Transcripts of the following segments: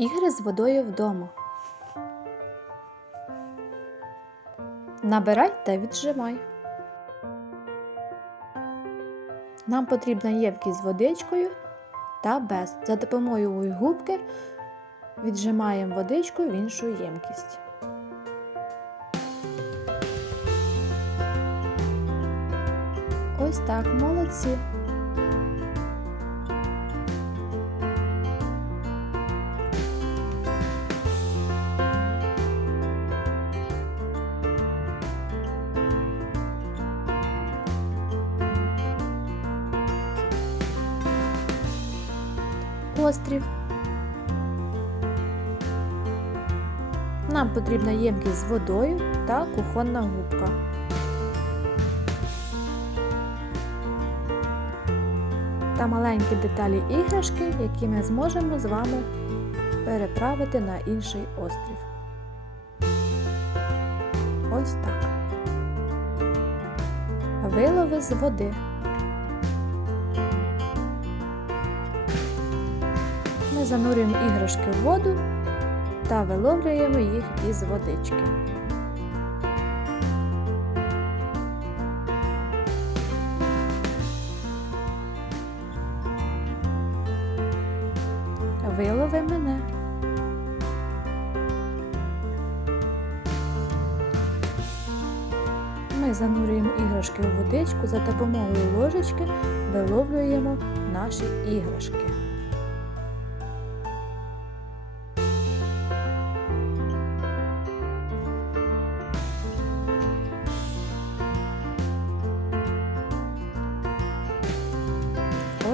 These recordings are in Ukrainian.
Ігри з водою вдома. Набирай та віджимай. Нам потрібна ємкість з водичкою та без. За допомогою губки віджимаємо водичку в іншу ємкість. Ось так, молодці. Острів. Нам потрібна ємкість з водою та кухонна губка. Та маленькі деталі іграшки, які ми зможемо з вами переправити на інший острів. Ось так. Вилови з води. Ми занурюємо іграшки в воду та виловлюємо їх із водички. Вилови мене. Ми занурюємо іграшки у водичку за допомогою ложечки виловлюємо наші іграшки.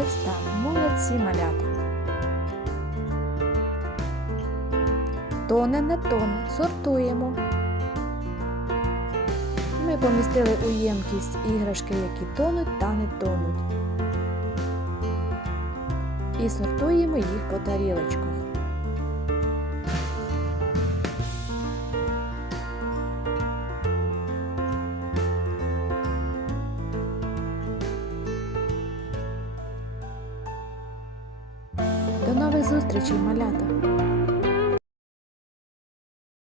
Ось так, молодці малята. Тоне не тони сортуємо. Ми помістили у ємкість іграшки, які тонуть та не тонуть. І сортуємо їх по тарілочках. Зустрічей, малята!